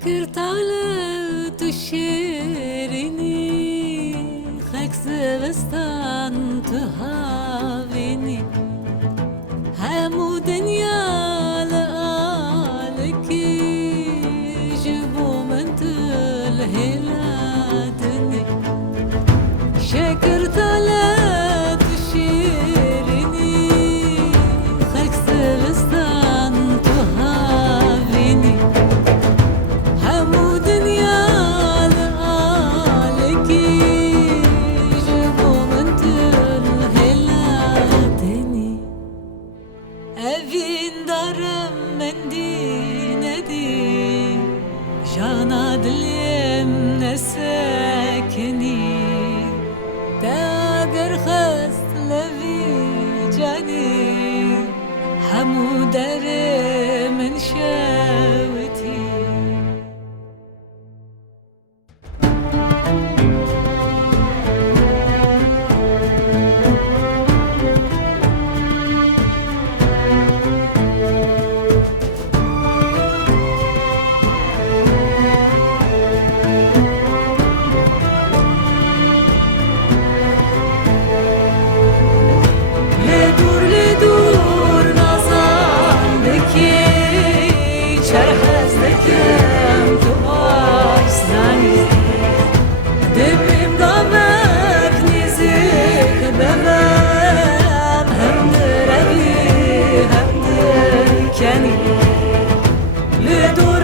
شكر طالع تشيرني خاك زبستان تهاويني همو دنيا لقالكي جبو من تلهلاتني شكر طالع تشيرني خاك زبستان تهاويني Evin darım mendinedi Jana dilim nesekeni Dağır khast levi cani Hamu darım min şevti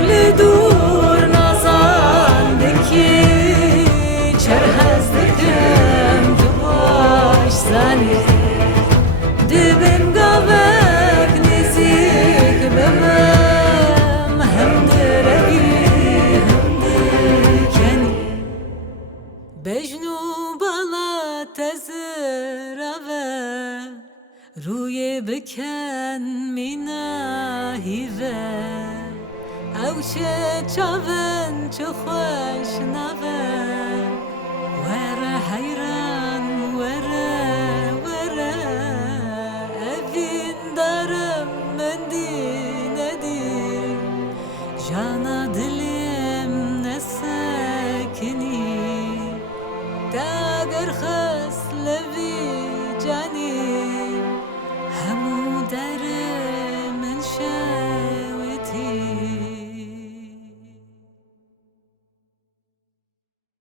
لدور نازاندكي چرهزدكم دواش زاني دبن قابك نزيك بمام هم درقي هم دركني بجنو بالا تزرابه روی بکن مناهیوه او چه چاون چه خوش نوه